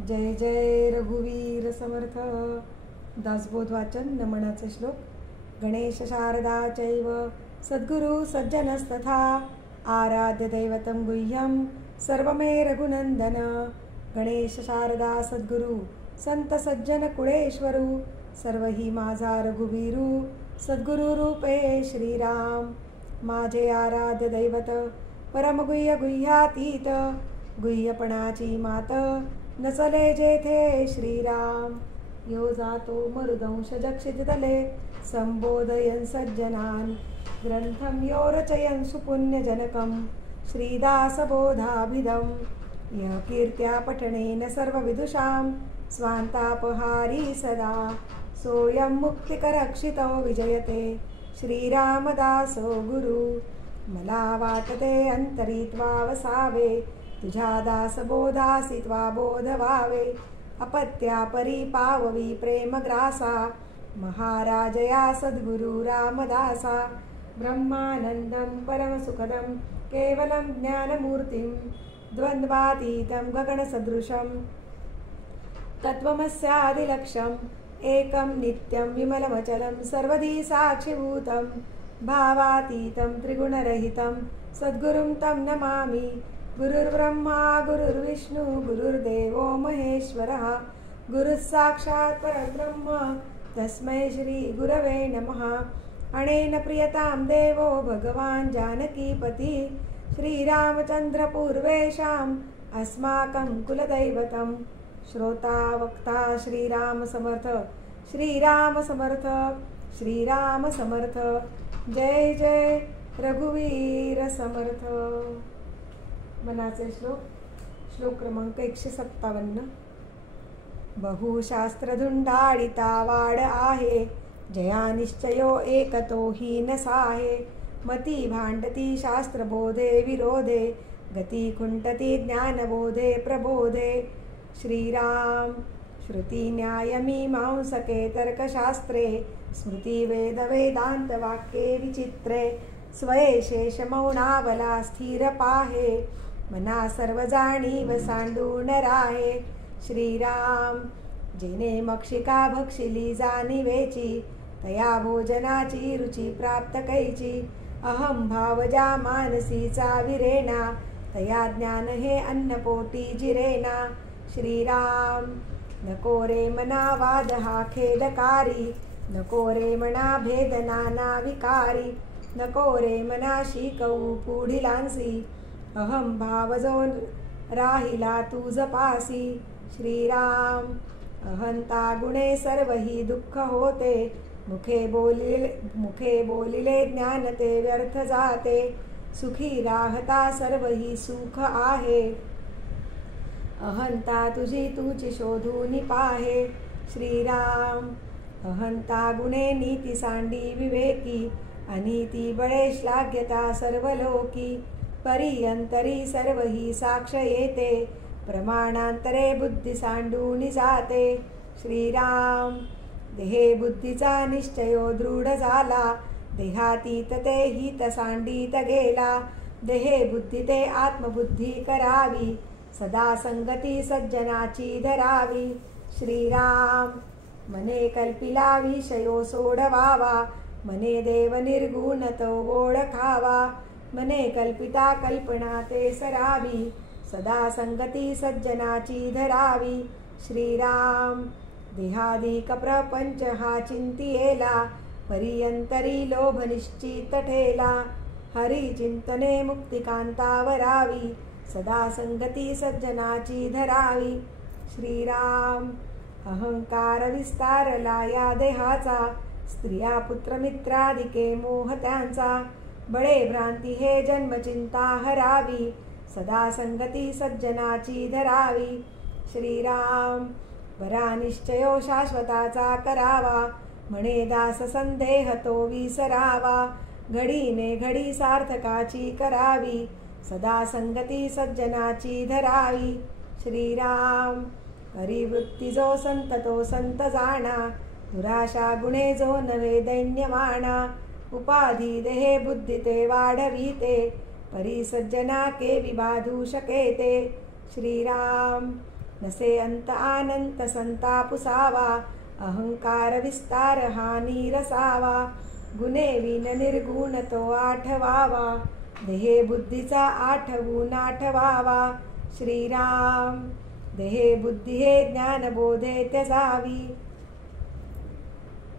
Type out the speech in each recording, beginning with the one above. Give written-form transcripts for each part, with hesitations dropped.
जय जय रघुवीर समर्थ. दासबोध वाचन. नमनाचे श्लोक. गणेश शारदा चैव सद्गुरु सज्जनस्तथा आराध्य दैवतं गुह्यं सर्वमे रघुनंदन. गणेश शारदा सद्गुरु संत सज्जन कुळेश्वरू सर्वही माझा रघुवीरू सद्गुरु रूपे श्रीराम. माझे आराध्य दैवत परमगुह्य गुह्यातीत गुह्यपणाची मात नचले जेथे श्रीराम. यो जातो मरुदंश जक्षितले संबोधयन् सज्जनान् ग्रंथं यो रचयन् सुपुण्यजनकं श्रीदासबोधाभिधं. यः कीर्त्या पठनेन सर्वविदुषां स्वान्तापहारी सदा सोऽयं मुक्तिकरक्षितो विजयते श्रीरामदासो गुरु. मला वाटते अंतरित्वा वसावे तुझ्या दासबोधासी त्वा बोध व्हावे. अपत्या परी पाववी प्रेमग्रासा महाराजया सद्गुरु रामदासा. ब्रह्मानंदं परमसुखदं केवलं ज्ञानमूर्तिं द्वन्द्वातीतं गगनसदृशं तत्त्वमस्यादिलक्ष्यम् एकं नित्यं विमलमचलं सर्वधी साक्षिभूतं भावातीतं त्रिगुणरहितं सद्गुरुं तं नमामि. गुरुर्ब्रह्मा गुरुर्विष्णु गुरुर्देवो महेश्वरः गुरुः साक्षात् परब्रह्म तस्मै श्री गुरवे नमः. अनेन प्रियतां देवो भगवान् जानकीपति श्रीरामचन्द्र पूर्वेषाम् अस्माकं कुलदैवतं. श्रोता वक्ता श्रीराम समर्थ श्रीराम समर्थ श्रीराम समर्थ. जय जय रघुवीर समर्थ. मनाचे श्लोक. श्लोक क्रमांक 157. बहुशास्त्रधुंडाळिता वाड आहे जया निश्चयो एकतो ही नसाहे. मती भांडती शास्त्रबोधे विरोधे गती खुंटती ज्ञानबोधे प्रबोधे. श्रीराम. श्रुती न्याय मीमांसके तर्कशास्त्रे स्मृती वेद वेदांत वाक्ये विचित्रे. स्वये शेष मौनावला स्थिर पाहे मना सर्व जाणीव सांडून राहे. श्रीराम. जेने मक्षिका भक्षिली जाणीवेची तया भोजनाची रुची प्राप्त कैची. अहम भाव ज्या मानसीचा विरेना तया ज्ञान हे अन्नपोटी जिरेना. श्रीराम. नको रे मना वाद हा खेदकारी नको रे मना भेद नाना विकारी. नको रे मना शिकवू पुढिलांसी अहम भाव जो राहिला तुझ पासी. श्रीराम. अहंता गुणे सर्वही दुःख होते मुखे बोलिले ज्ञान ते व्यर्थ जाते. सुखी राहता सर्वही सुख आहे अहंता तुझी तुझी शोधून पाहे. श्रीराम. अहंता गुणे नीती सांडी विवेकी अनीती बळे श्लाघ्यता सर्व लोकी. परियंतरी सर्वही साक्ष येते प्रमाणांतरे बुद्धी सांडून जाते. श्रीराम. देहे बुद्धीचा निश्चयो दृढ झाला देहातीत ते हित सांडीत गेला. देहे बुद्धी ते आत्मबुद्धी करावी सदा संगती सज्जनाची धरावी. श्रीराम. मने कल्पिला विषयो सोडवावा मने देव निर्गुण तो ओळखावा. मने कल्पिता कल्पना ते सरावी सदा संगती सज्जनाची धरावी. श्रीराम. देहादिक प्रपंच हा चिंतियेला परियंतरी लोभ निश्चित ठेला. हरी चिंतने मुक्तिकांतावरावी सदा संगती सज्जनाची धरावी. श्रीराम. अहंकार विस्तारला या देहाचा स्त्रिया पुत्र मित्रादिके मोह त्यांचा. बळे भ्रांती हे जन्मचिंता हरावी सदा संगती सज्जनाची धरावी. श्रीराम. बरा निश्चयो शाश्वताचा करावा म्हणे दास संदेह तो विसरावा. घडीने घडी सार्थकाची करावी सदा संगती सज्जनाची धरावी. श्रीराम. हरिवृत्ती जो संत तो संत जाणा दुराशा गुणे जो नवे दैन्यमाना. उपाधी देहे बुद्धी ते वाढविते परी सज्जना के विबाधू शकेते. श्रीराम. नसे अंत अनंत संतापुसावा, अहंकार विस्तार हा नीरसावा, गुणे विन निर्गुण तो आठवावा, देहे बुद्धीचा आठवून आठवावा. श्रीराम देहे बुद्धी हे ज्ञान बोधे त्यजावी.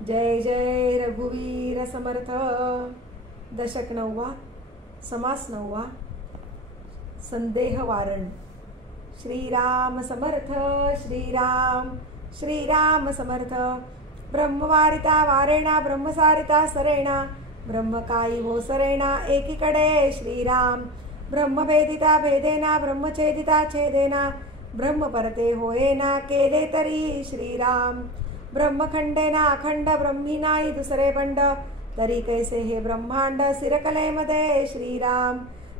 जय जय रघुवीर समर्थ. दशक 9वा, समास 9वा, संदेह वारण. श्रीराम समर्थ. श्रीराम श्रीराम समर्थ. ब्रह्मवारिता वारेणा ब्रह्मसारिता सरेणा, ब्रह्म काही हो सरेणा एकीकडे श्रीराम. ब्रह्मभेदिता भेदेना ब्रह्मछेदिता छेदेना, ब्रह्म परते होयेना केले तरी श्रीराम. ब्रह्मखंडेना अखंड ब्रह्मी नाही दुसरे बंड, तरी कैसे हे ब्रह्मांड सिरकलेमध्ये श्रीराम.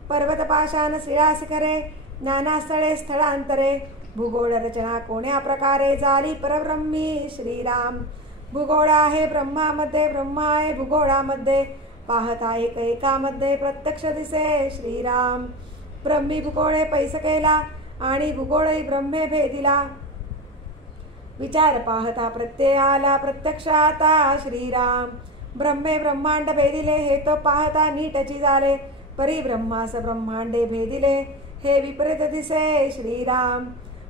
पर्वत पाशान श्रेया शिखरे नाना स्थळे स्थळांतरे, भूगोळ रचना कोण्या प्रकारे झाली परब्रह्मी श्रीराम. भूगोळ आहे ब्रह्मामध्ये ब्रह्म आहे भूगोळामध्ये, पाहता एक एकामध्ये प्रत्यक्ष दिसे श्रीराम. ब्रह्मी भूगोळे पैस केला आणि भूगोळही ब्रह्मे भेदिला, विचार पाहता प्रत्यय आला प्रत्यक्ष आता श्रीराम. ब्रह्मे ब्रह्मांड भेदिले हे तो पाहता नीटची झाले, परी ब्रह्मास ब्रह्मांडे भेदिले हे विपरीत दिसे श्रीराम.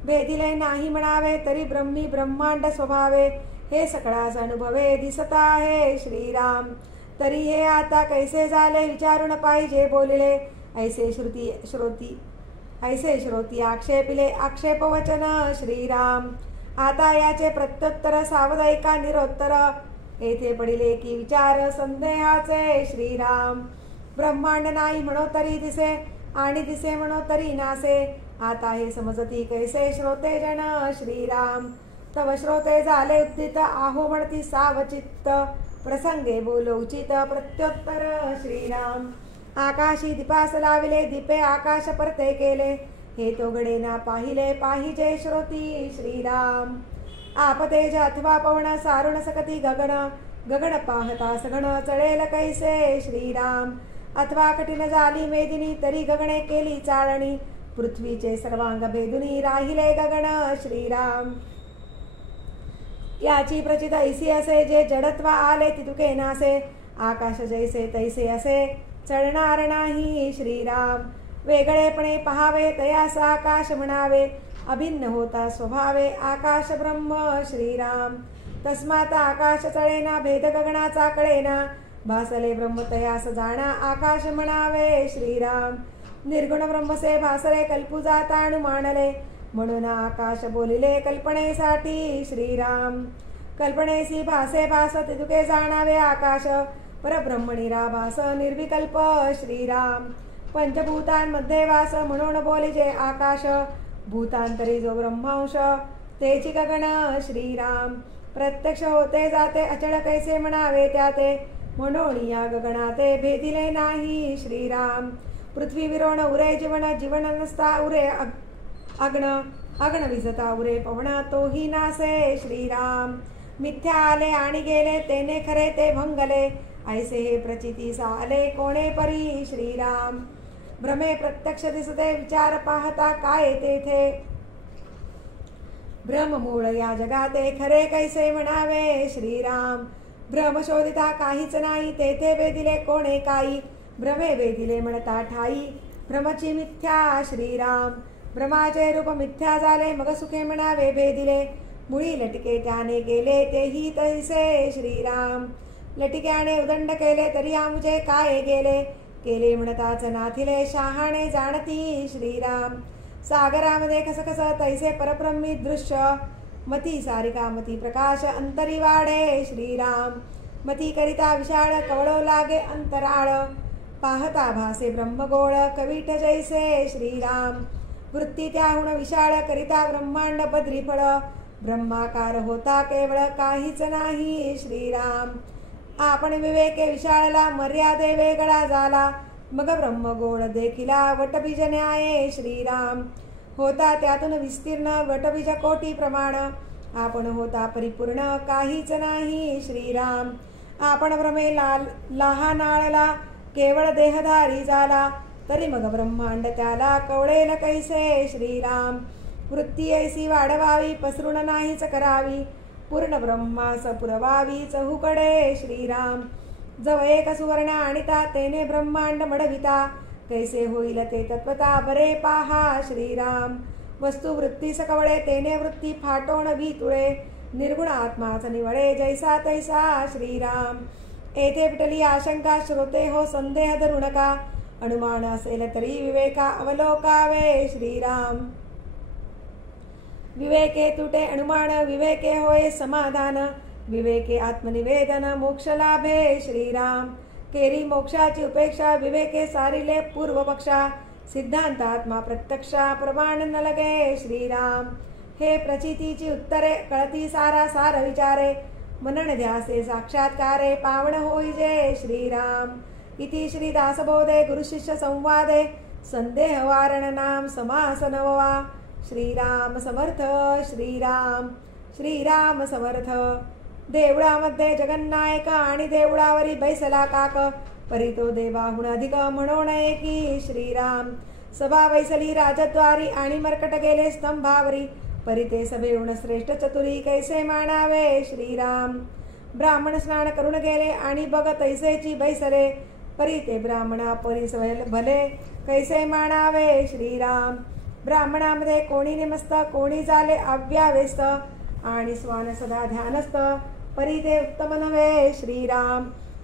भेदिले नाही म्हणावे तरी ब्रह्मी ब्रह्मांड स्वभावे, हे सकळास अनुभवे दिसत आहे श्रीराम. तरी हे आता कैसे झाले विचारून पाहिजे बोलिले, ऐसे श्रोती आक्षेपिले आक्षेप वचन श्रीराम. आता याचे प्रत्युत्तर सावधायिका निरोत्तर, येथे पडिले की विचार संदेहाचे श्रीराम. ब्रह्मांड नाही म्हणो तरी दिसे आणि दिसे म्हणो तरी नासे, आता हे समजती कैसे श्रोते जन श्रीराम. तव श्रोते झाले उद्दित आहो म्हणती सावचित्त, प्रसंगे बोलो उचित प्रत्युत्तर श्रीराम. आकाशी दीपास लाविले दीपे आकाश परते केले, हे तो घडेना पाहिले पाहिजे श्रोती श्रीराम. आपतेज अथवा पवन सारुण सकती गगन, गगन पाहता सगण चढेल कैसे श्रीराम. अथवा कठीण झाली मेदिनी तरी गगने केली चाळणी, पृथ्वीचे सर्वांग भेदुनी राहिले गगन श्रीराम. याची प्रचित ऐसी असे जे जडत्व आले तितुके नासे, आकाश जैसे तैसे असे चढणार नाही श्रीराम. वेगळेपणे पहावे तयास आकाश म्हणावे, अभिन्न होता स्वभावे आकाश ब्रह्म श्रीराम. तस्मात आकाश चळेना भेद गगनाचा कळेना, भासले ब्रह्म तयास जाणा आकाश म्हणावे श्रीराम. निर्गुण ब्रह्मसे भासरे कल्पू जाता मानले, म्हणून आकाश बोलिले कल्पनेसाठी श्रीराम. कल्पनेसी भासे भास तितुके जाणावे आकाश, परब्रह्म निराभास निर्विकल्प श्रीराम. पंचभूतांमध्ये वास म्हणून बोलिजे आकाश, भूतांतरी जो ब्रह्मांश तेची गगन श्रीराम. प्रत्यक्ष होते जाते अचळ कैसे म्हणावे त्याते, म्हणून या गगनाते भेदिले नाही श्रीराम. पृथ्वी विरोण उरे जीवन, जीवन नसता उरे अग्न, अग्न विजता उरे पवन तोही नासे श्रीराम. मिथ्या आले आणि गेले तेने खरे ते भंगले, ऐसे हे प्रचितीस आले कोणे परी श्रीराम. भ्रमे प्रत्यक्ष दिसते विचार पाहता काय तेथे, भ्रम मूळ या जगाते खरे कैसे म्हणावे श्रीराम. भ्रम शोधिता काहीच नाही तेथे वेदिले कोणे काही, भ्रमे वेदिले म्हणता ठाई भ्रमची मिथ्या श्रीराम. भ्रमाचे रूप मिथ्या झाले मग सुखे म्हणावे भेदिले, मुळी लटके त्याने गेले तेही तैसे श्रीराम. लटिक्याने उदंड केले तरी आमुचे काय गेले, केले म्हणताच नाथिले शहाणे जाणती श्रीराम. सागरामध्ये खसखस तैसे परब्रह्मी दृश्य, मती सारिका मती प्रकाश अंतरी वाढे श्रीराम. मती करिता विशाळ कवळो लागे अंतराळ, पाहता भासे ब्रह्मगोळ कवीट जैसे श्रीराम. वृत्ती त्याहून विशाळ करिता ब्रह्मांड बद्री फळ, ब्रह्माकार होता केवळ काहीच नाही श्रीराम. आपण विवेके विशाळला मर्यादे वेगळा झाला, मग ब्रह्मगोळ देखिला वटबीज न्याये श्रीराम. होता त्यातून विस्तीर्ण वटबीज कोटी प्रमाण, आपण होता परिपूर्ण काहीच नाही श्रीराम. आपण भ्रमे लहानाळला केवळ देहधारी झाला, तरी मग ब्रह्मांड त्याला कवळेल कैसे श्रीराम. वृत्ती ऐसी वाढवावी पसरून नाहीच करावी, पूर्ण ब्रह्मास पुरवावीच हुकडे श्रीराम. जव एक सुवर्ण आणिता तेने ब्रह्मांड मडविता, कैसे होईल ते तत्वता बरे पाहा श्रीराम. वस्तू वृत्तीस कवळे तेने वृत्ती फाटोण भीतुळे, निर्गुण आत्माच निवळे जैसा तैसा श्रीराम. येथे पिटली आशंका श्रोते हो संदेह धरू नका, अनुमान असेल तरी विवेका अवलोकावे श्रीराम. विवेके तुटे अनुमान विवेके होय समाधान, विवेके आत्मनिवेदन मोक्ष लाभे श्रीराम. केरी मोक्षाची उपेक्षा विवेके सारिले पूर्व पक्षा, सिद्धांत आत्मा प्रत्यक्षा प्रमाण न लगे श्रीराम. हे प्रचितीची उत्तरे कळती सारा सार विचारे, मनन ध्यासे साक्षात्कारे पावन होईजे श्रीराम. इति श्री दासबोधे गुरुशिष्य संवादे संदेह वारण नाम समास नववा. श्रीराम समर्थ श्रीराम श्रीराम समर्थ. देवळामध्ये जगन्नायक आणि देवळावरी बैसला काक, परी तो देवाहून अधिक म्हणून एकी श्रीराम. सभा बैसली राजद्वारी आणि मरकट गेले स्तंभावरी, परी ते सभेहून श्रेष्ठ चतुरी कैसे मानावे श्रीराम. ब्राह्मण स्नान करून गेले आणि बघ तैसेची बैसले, परी ते ब्राह्मणा परी भले कैसे मानावे श्रीराम. ब्राह्मणामध्ये कोणी नेमस्त कोणी झाले अव्यावेस्त, आणि स्वान सदा ध्यानस्त परी ते उत्तम नव्हे श्रीराम.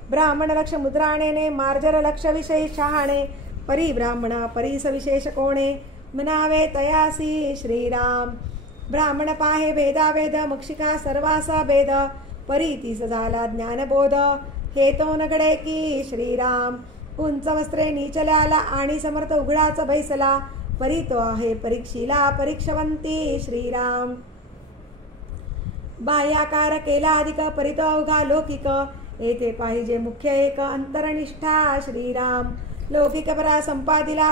ब्राह्मण लक्ष मुद्राणे मार्जर लक्ष विषयी शहाणे, परी ब्राह्मणा परीस विशेष कोणे म्हणावे तयासी श्रीराम. ब्राह्मण पाहे भेदाभेद मक्षिका सर्वासा भेद, परी तीस झाला ज्ञानबोध हे तो नगडे की श्रीराम. उंच वस्त्रे नीचल्याला आणि समर्थ उघडाच बैसला, परी तो आहे परीक्षिला परीक्षवंती श्रीराम. बाह्याकार केला अधिक परी तो अवघा लौकिक, येथे पाहिजे मुख्य एक अंतरनिष्ठा श्रीराम. लौकिक परा संपादिला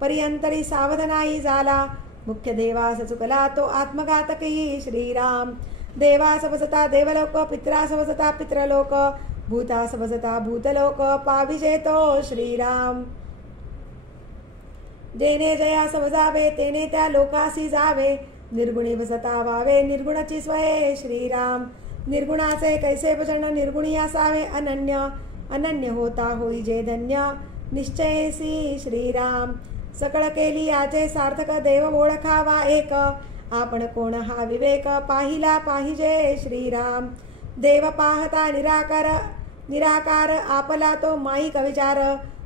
पर्यंतरी सावध नाही झाला, मुख्य देवास चुकला तो आत्मघातकी श्रीराम. देवास वसता देवलोक पित्रास वसता पित्रलोक, भूतास वसता भूतलोक पाविजे तो श्रीराम. जेने जयास वजावे तेने त्या लोकासी जावे, निर्गुणी वसता वावे निर्गुणाची स्वये श्रीराम. निर्गुणाचे कैसे भजन निर्गुणी असावे अनन्य, अनन्य होता होई जे धन्य निश्चयसी श्रीराम. सकळ केली याचे सार्थक देव ओळखावा एक, आपण कोण हा विवेक पाहिला पाहिजे श्रीराम. देव पाहता निराकार आपला तो माईक विचार,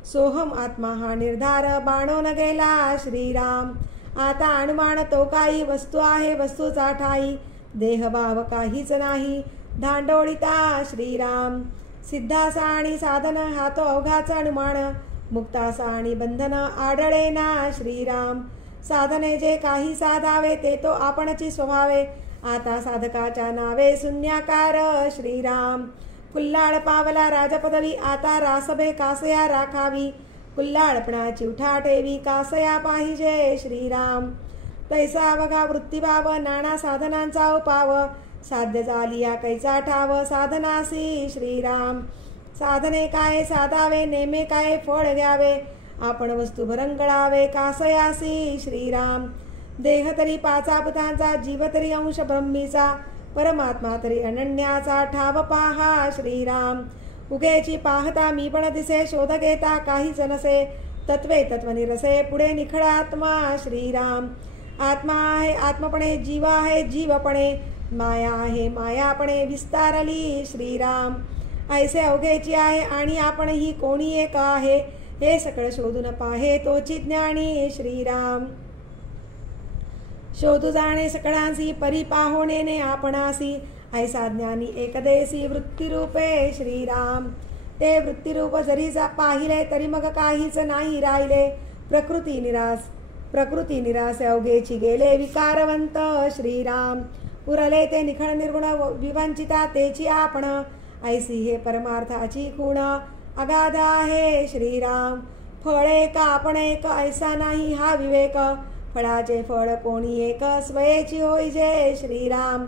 सोहम आत्मा हा निर्धार बाणो न गेला श्रीराम. आता अनुमान तो काही वस्तू आहे वस्तूचा ठाई, देहभाव काहीच नाही धांडोळीता श्रीराम. सिद्धासा आणि साधन हा तो अवघाचा अनुमान, मुक्तासा आणि बंधन आढळे ना श्रीराम. साधने जे काही साधावे ते तो आपणची स्वभावे, आता साधकाच्या नावे शून्याकार श्रीराम. कुल्हाळ पावला राजपदवी आता रासभे कासया राखावी, कुल्हाळपणाची उठा ठेवी कासया पाहिजे श्रीराम. तैसा बघा वृत्तीभाव नाना साधनांचा उपाव, साध्य झाली या कैचा ठाव साधनासी श्रीराम. साधने काय साधावे नेमे काय फळ घ्यावे, आपण वस्तू भरंगळावे कासयासी श्रीराम. देह तरी पाचा भूतांचा जीव तरी अंश ब्रह्मीचा, परमात्मा तरी अनन्याचा ठाव पाहा श्रीराम. उगेची पाहता मी पण दिसे शोध घेता काहीच नसे, तत्वे तत्वनिरसे पुढे निखळ आत्मा श्रीराम. आत्मा आहे आत्मपणे जीव आहे जीवपणे, माया आहे मायापणे विस्तारली श्रीराम. ऐसे अवघेची आहे आणि आपण ही कोणी एक आहे, हे सकळ शोधून पाहे तोची ज्ञानी श्रीराम. शोधू जाणे सकळांसी परी पाहोणेने आपणासी, ऐसा ज्ञानी एकदेशी वृत्तीरूपे श्रीराम. ते वृत्तीरूप जरी पाहिले तरी मग काहीच नाही राहिले, प्रकृती निरास अवघेची गेले विकारवंत श्रीराम. उरले ते निखळ निर्गुण विवंचिता तेची आपण, ऐसी हे परमार्थाची खूण अगाध आहे श्रीराम. फळ एक आपण एक ऐसा नाही हा विवेक, फळाचे फळ कोणी एक स्वयेची होईजे श्रीराम.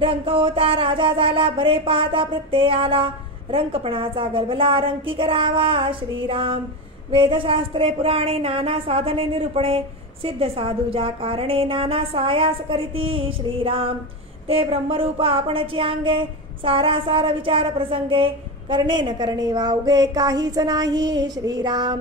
रंक होता राजा झाला बरे पाहता प्रत्यय आला, रंकपणाचा गलबला रंकी करावा श्रीराम. वेदशास्त्रे पुराणे नाना साधने निरूपणे, सिद्ध साधू ज्या कारणे नाना सायास करीती श्रीराम ते ब्रह्मरूप आपणची अंगे सारासार विचार प्रसंगे करणे न करणे वावगे काहीच नाही श्रीराम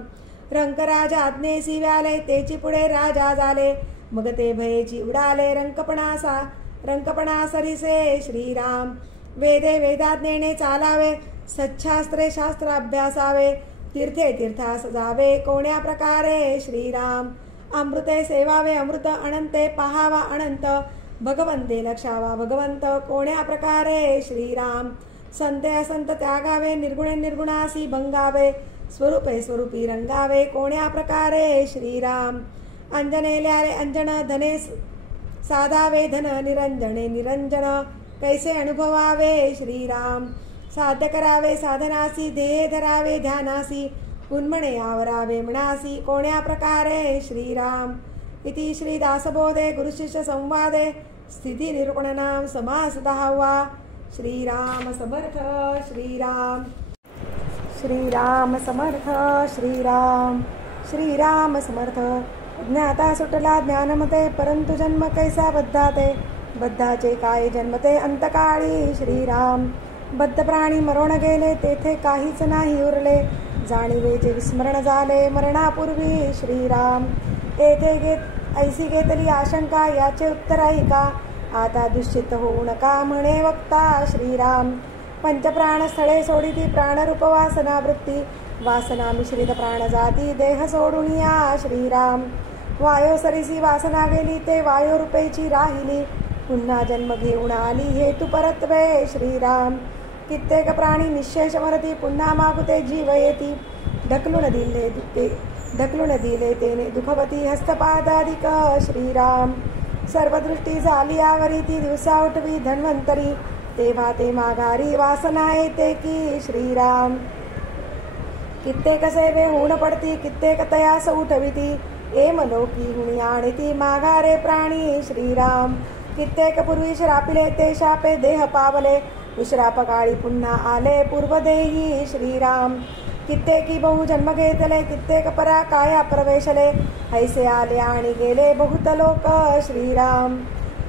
रंकराजा आज्ञेसी व्याले तेची पुढे राजा झाले मग ते भयेची उडाले रंकपणा सरिसे श्रीराम वेदे वेदाज्ञेने चालावे सच्छास्त्रे शास्त्र अभ्यासावे तीर्थे तीर्थास जावे कोण्या प्रकारे श्रीराम अमृते सेवावे अमृत अनंते पहावा अनंत भगवंते लक्षावा भगवंत कोण्या प्रकारे श्रीराम संते असंत त्यागावे निर्गुणे निर्गुणासी भंगावे स्वरूपे स्वरूपी रंगावे कोण्या प्रकारे श्रीराम अंजनेल्याले अंजन धने साधावे धन निरंजने निरंजन कैसे अनुभवावे श्रीराम साध्य करावे साधनासी ध्येय धरावे ध्यानासी उन्मणे आवरावे मनासी कोण्या प्रकारे श्रीराम इति श्री दासबोधे गुरुशिष्य संवादे स्थिती निरूपण नाम समास 10वा श्रीराम समर्थ श्रीराम श्रीराम समर्थ श्रीराम श्रीराम समर्थ ज्ञाता सुटला ज्ञानमते परंतु जन्म कैसा बद्धाते बद्धाचे काय जन्मते अंतकाळी श्रीराम बद्ध प्राणी मरण गेले तेथे काहीच नाही उरले जाणीवेचे विस्मरण झाले मरणापूर्वी श्रीराम तेथे ऐसी घेतली आशंका याचे उत्तर ऐका आता दुश्चित होऊ नका म्हणे वक्ता श्रीराम पंचप्राण स्थळे सोडिती प्राणरूप वासना वृत्ती वासना मिश्रित प्राण जाती देह सोडून या श्रीराम वायो सरिसी वासना गेली ते वायो रूपेची राहिली पुन्हा जन्म घेऊन आली हेतू परत्वे श्रीराम कित्येक प्राणी निशेष मरती पुन्हा मागुते जीव येती ढकलून दिले तेने दुखवती हस्तपादाधिक श्रीराम सर्वदृष्टी झाली आवरी ती दिवसा उठवी धन्वंतरी तेव्हा ते माघारी वासना येते की श्रीराम कित्येक सेवे होऊन पडती कित्येक तयास उठविती एम लोकी हुणी आणती माघारे प्राणी श्रीराम कित्येक पूर्वी श्रापिले ते शापे देह पावले विश्राप काळी पुन्हा आले पूर्वदेही श्रीराम कित्येकी बहु जन्म घेतले कित्येक परा काया प्रवेशले हैसे आले आणि गेले बहुत लोक श्रीराम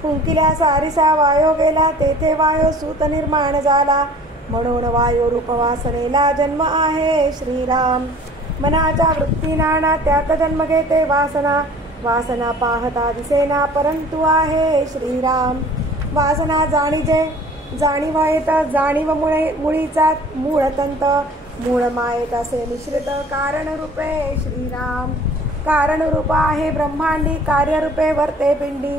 कुंकिल्या सारिसा वायो गेला तेथे वायो सूत निर्माण झाला म्हणून वायो रूप वासनेला जन्म आहे श्रीराम मनाच्या वृत्ती नाना त्यात जन्म घेते वासना वासना पाहता दिसेना परंतु आहे श्रीराम वासना जाणीव येत जाणीव मुळीचा मूळ तंत मूळ मायेत असे मिश्रित कारण रूपे श्रीराम कारण रूप आहे ब्रह्मांडी कार्यरूपे वर्ते पिंडी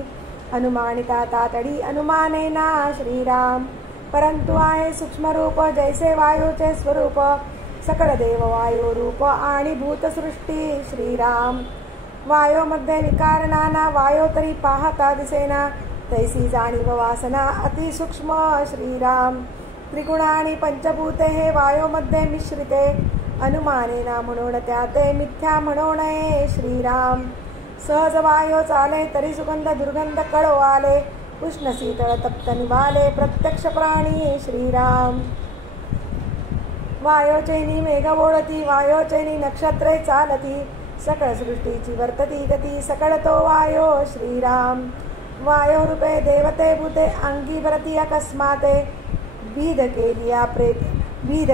अनुमानिता तातडी अनुमानेना श्रीराम परंतु आहे सूक्ष्म रूप जैसे वायूचे स्वरूप सकळ देव वायू रूप आणि भूतसृष्टी श्रीराम वायो मध्ये विकार नाना वायो तरी पाहता दिसेना तैसी जाणीव वासना अति सूक्ष्म श्रीराम त्रिगुण आणि पंचभूते हे वायो मध्ये मिश्रिते अनुमानेना म्हणून त्याते मिथ्या म्हणू नये श्रीराम सहज वायो चाले तरी सुगंध दुर्गंध कळो आले उष्ण शीतळ तप्त निवाले प्रत्यक्ष प्राणी श्रीराम वायोचैनी मेघ ओढती वायोचैनी नक्षत्रे चालती सकळ सृष्टीची वर्तती गती सकळ तो वायो श्रीराम वायो रूपे देवते भूते अंगी भरती अकस्माते विध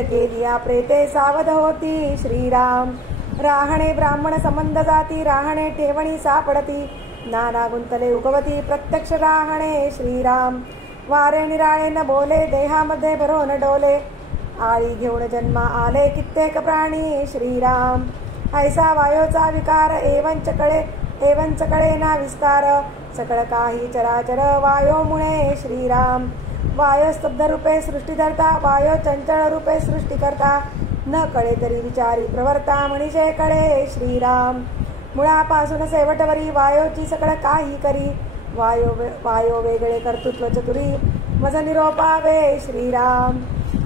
केलिया प्रेते सावध होती श्रीराम राहणे ब्राह्मण संबंध जाती राहणे ठेवणी सापडती नाना गुंतले उगवती प्रत्यक्ष राहणे श्रीराम वारे निराळे न बोले देहामध्ये भरोन डोले आळी घेऊन जन्मा आले कित्येक प्राणी श्रीराम ऐसा वायोचा विकार एवंच कळे ना विस्तार सकळ काही चराचर वायो मुळे श्रीराम वायो स्तब्ध रूपे सृष्टी धरता वायो चंचल रूपे सृष्टी करता न कळे तरी विचारी प्रवर्ता मनीषे कळे श्रीराम मुळापासून शेवटवरी वायोची सकळ काही करी वायो वेगळे कर्तृत्व चतुरी मज निरोपावे श्रीराम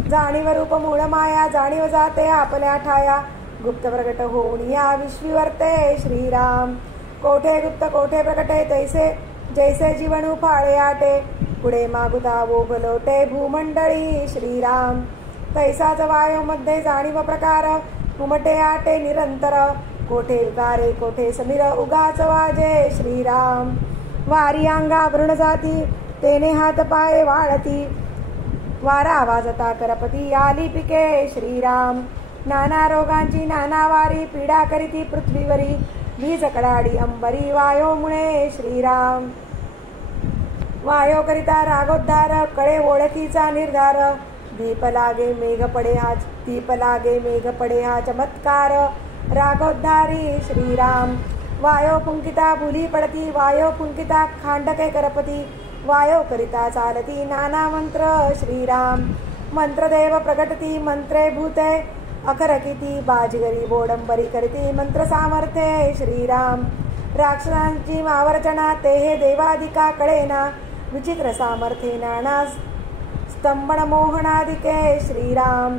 जाणीव रूप मूळ माया जाणीव जाते आपल्या ठाया गुप्त प्रगट होऊन या विश्वीवर्ते श्रीराम कोठे गुप्त कोठे प्रगटे तैसे जैसे जीवनु फाळे आटे पुढे मागुता ओघ लोटे भूमंडळी श्रीराम तैसाच वायो मध्ये जाणीव प्रकार उमटे आटे निरंतर कोठे गारे कोठे समीर उगाच वाजे श्रीराम. वारी अंगा वृण जाती तेने हात पाय वाळती. वारा वाजता करपती आली पिके श्रीराम. नाना रोगांची नाना वारी पीडा करीती पृथ्वीवरी. बीज कडाडी अंबरी वायोमुळे श्रीराम. वायो करिता रागोद्धार कळे ओळखीचा निर्धार. दीप लागे मेघ पडे हा चमत्कार. रागोद्धारी श्रीराम. वायो पुंकिता भुली पडती वायो पुंकिता खांडके करपती. वायो करिता चालती नाना मंत्र श्रीराम. मंत्रदेव प्रगटती मंत्रे भूते अखरकिती. बाजगरी बोडंबरी करीती मंत्र सामर्थ्ये श्रीराम. राक्षसांची मावर्चना ते हे देवादिका कळेना. विचित्र सामर्थ्ये नाना स्तंभन मोहनादिके श्रीराम.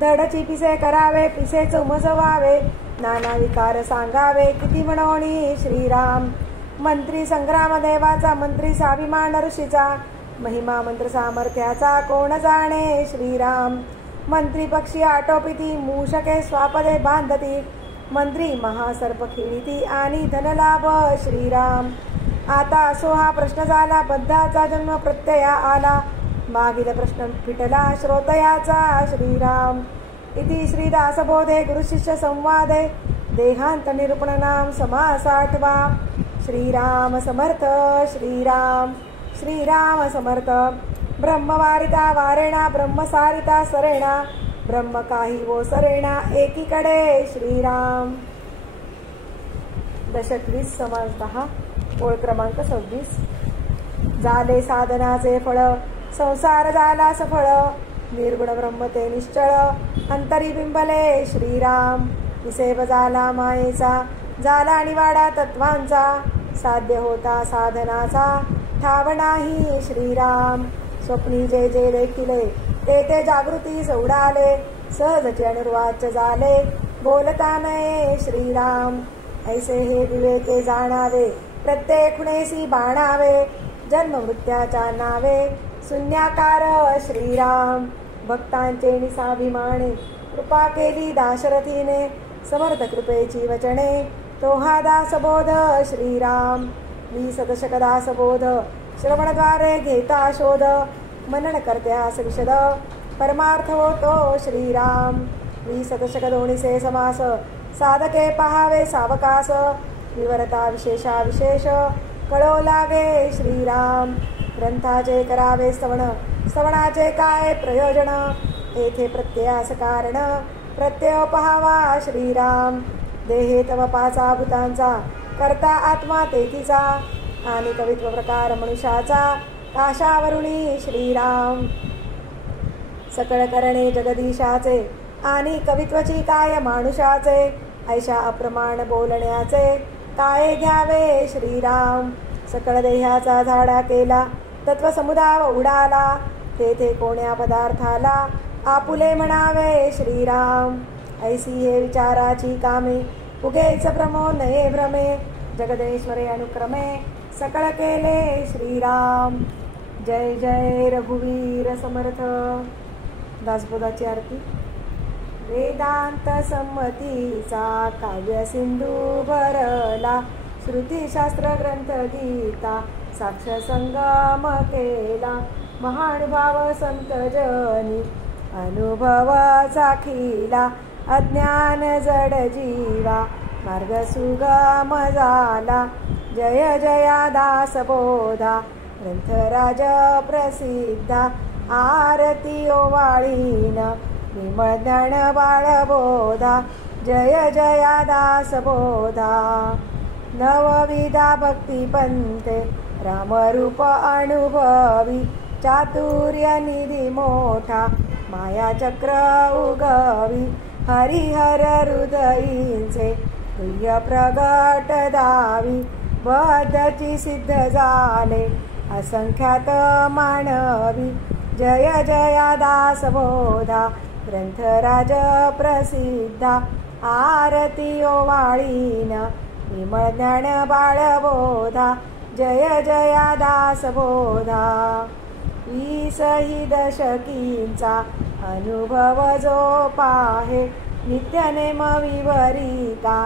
धडची पिसे करावे पिसेच उमजवावे. नाना विकार सांगावे किती म्हणोनी श्रीराम. मंत्री संग्राम देवाचा मंत्री स्वाभिमान ऋषीचा. महिमा मंत्र सामर्थ्याचा कोण जाणे श्रीराम. मंत्री पक्षी आटोपिती मूषके स्वापदे बांधती. मंत्री महासर्प खेळीती आणि धनलाभ श्रीराम. आता असो हा प्रश्न झाला बद्धाचा जन्म प्रत्यया आला. मागील प्रश्न फिटला श्रोतयाचा श्रीराम. इति श्रीदासबोधे गुरुशिष्य संवादे देहांत निरूपण नाम समास 8वा. श्रीराम समर्थ श्रीराम श्रीराम समर्थ. ब्रह्मवारिता वारेणा ब्रह्मसारिता सरेणा. ब्रह्म काही वो सरेणा एकीकडे श्रीराम. दशक 20 समास 10 ओळ क्रमांक 26. झाले साधनाचे फळ संसार झाला सफळ. निर्गुण ब्रह्म ते निश्चळ अंतरी बिंबले श्रीराम. निसेब झाला मायेचा झाला निवाडा तत्वांचा. साध्य होता साधनाचा ठाव नाही श्रीराम. स्वप्नी जे जे देखिले ते जागृती उडाले. सहजचे अनुर्वाच्य झाले बोलता नये श्रीराम. ऐसे हे विवेके जाणावे प्रत्येक खुणेसी बाणावे. जन्म मृत्याच्या नावे शून्याकार श्रीराम. भक्तांचे निसाभिमाने कृपा केली दाशरथीने. समर्थ कृपेची वचने तो हा दासबोध श्रीराम. 20 दशक दासबोध श्रवणद्वारे घेता शोध. मनन करत्यास विशद परमार्थ होतो श्रीराम. 20 दशक दोन्हीचे समास साधके पहावे सावकास. विवरता विशेषा विशेष कळो लागे श्रीराम. ग्रंथाचे करावे स्तवन स्तवनाचे काय प्रयोजन. येथे प्रत्ययास कारण प्रत्यय पहावा श्रीराम. देहे तव 5 भूतांचा करता आत्मा तेथीचा. आणि कवित्व प्रकार मनुष्याचा काशावरुणी श्रीराम. सकळ करणे जगदीशाचे आणि कवित्वची काय मानुषाचे. ऐशा अप्रमाण बोलण्याचे काय घ्यावे श्रीराम. सकळ देहाचा झाडा केला तत्व समुदाय उडाला. तेथे कोण्या पदार्थाला आपुले म्हणावे श्रीराम. ऐसी हे विचाराची कामे उगेच भ्रमो नये भ्रमे. जगदेश्वरे अनुक्रमे सकळ केले श्रीराम. जय जय रघुवीर समर्थ. दासबोधाची आरती. वेदांत संमतीचा काव्य सिंधू भरला. श्रुतीशास्त्र ग्रंथ गीता साक्ष संगम केला. महानुभाव संत जनी अनुभव साखीला. अज्ञान जड जीवा मार्ग सुगम झाला. जय जया दासबोधा ग्रंथराज प्रसिद्धा. आरती ओवाळीन विमळ ज्ञान बाळबोधा. जय जया दासबोधा. नवविधा भक्तिपंथे रामरूप अनुभवी. चातुर्य निधी मोठा माया चक्र उगवी. हरिहर हृदयींचे प्रिय प्रगट दावी. बद्धची सिद्ध झाले असंख्यात मानवी. जय जया दासबोधा ग्रंथराज प्रसिद्धा. आरती ओवाळीन विमळ ज्ञान बाळबोधा. जय जया दासबोधा. 20 दशकींचा अनुभव जो पाहे. नित्य नेम विवरिता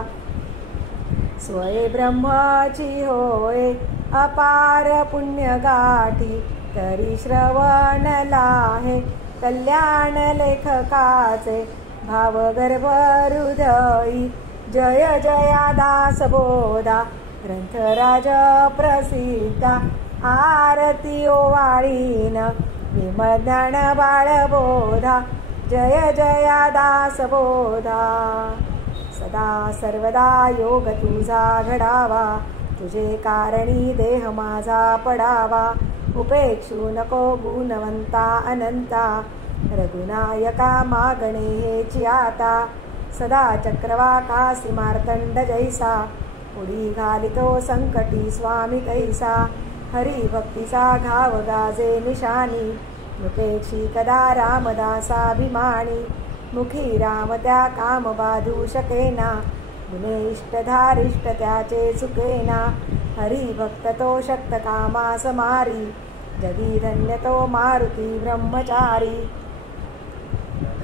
स्वये ब्रह्माची होय अपार पुण्य गाठी, तरी श्रवणला हे कल्याण लेखकाचे भावगर्भ हृदयी. जय जया दास बोधा ग्रंथराज प्रसिद्धा, आरती ओवाळीन विमल ज्ञान बाळबोधा. जय जया दास बोधा. सदा सर्वदा योग तुझा घडावा, तुझे कारणी देह माझा पडावा. उपेक्षू नको गुणवंता अनंता, रघुनायका मागणे हेची आता. सदा चक्रवाकासी मार्तंड जैसा, उडी घालितो संकटी स्वामी कैसा. हरी भक्तीचा घाव गाजे निशानी, मुखेक्षी कदा रामदासाभिमानी. मुखी राम त्या काम बाधू शकेना, गुणे इष्टधारिष्ट त्याचे चुकेना. हरी भक्त तो शक्त कामास मारी, जगी धन्य तो मारुती ब्रह्मचारी.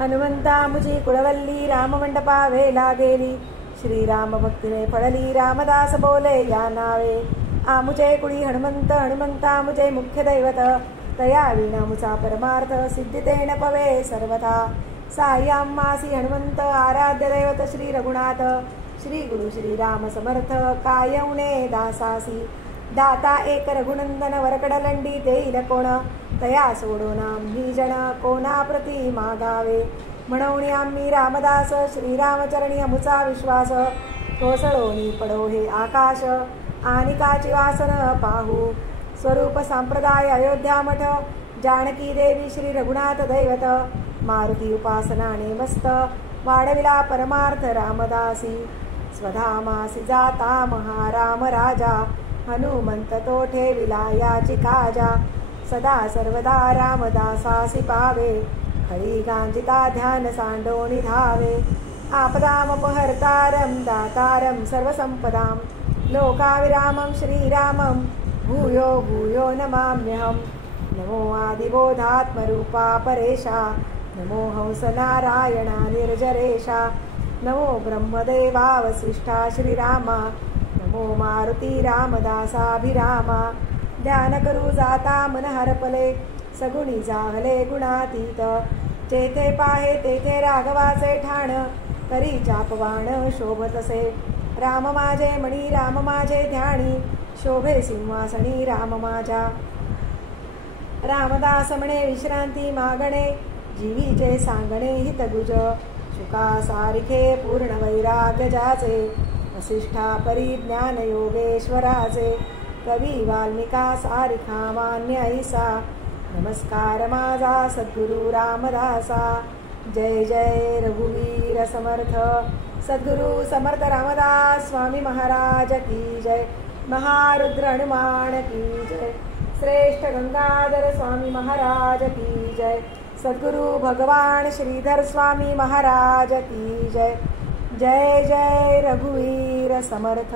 हनुमंता मुझी कुळवल्ली राममंडपा वेला गेली, श्रीराम भक्तीने फळली रामदास बोले या नावे. आमुचे कुळी हनुमंत हनुमंता मुझे मुख्य दैवत, तया विना मुचा परमार्थ सिद्धितेन पवे सर्वथा. साह्यामासी हनुमंत आराध्य दैवत श्री रघुनाथ, श्री गुरु श्री राम समर्थ कायवणे दासासी. दाता एक रघुनंदन वरकडलंडी देईल कोण, तया सोडून आम्ही जन कोणा प्रती मागावे. म्हणून आम्ही रामदास श्रीरामचरणी अमुचा विश्वास, कोसळोनी पडो हे आकाश आणि काची वासन पाहू. स्वरूप संप्रदाय अयोध्या मठ, जानकी देवी श्री रघुनाथ दैवत. मारुती उपासनाने मस्त वाढविला परमार्थ रामदासी. स्वधामासी जाता महाराम राजा, हनुमंत तो ठेविला याची काजा. सदा सर्वदा रामदासासी पावे, खळी गांजिता ध्यान सांडोणी धावे. आपदामपहर्तारं दातारं सर्वसंपदां, लोकाविरामं श्रीरामं भूयो भूयो नमाम्यहम्. नमो आदिबोधात्मरूपा परेशा, नमो हंसनारायणा निर्जरेशा. नमो ब्रह्मदेवा वसिष्ठा श्रीरामा, नमो मारुती रामदासाभिरामा. ध्यान करू जाता मन हरपले, सगुणी जाहले गुणातीत. जेथे पाहे तेथे राघवाचे ठाण, तरी चापवाण शोभतसे. राम माझे मणी राम माझे ध्यानी, शोभे सिंहासनी राम माझ्या. रामदास म्हणे विश्रांती मागणे, जीवीचे सांगणे हितगुज. शुका सारिखे पूर्ण वैराग्य जाचे, वसिष्ठा परिज्ञान योगेश्वराचे. कवी वाल्मिका सारिखा मान्य ऐसा, नमस्कार माझा सद्गुरु रामदासा. जय जय रघुवीर समर्थ सद्गुरु समर्थ रामदास स्वामी महाराज की जय. महारुद्र हनुमान की जय. श्रेष्ठ गंगाधर स्वामी महाराज की जय. सद्गुरु भगवान श्रीधर स्वामी महाराज की जय. जय जय रघुवीर समर्थ.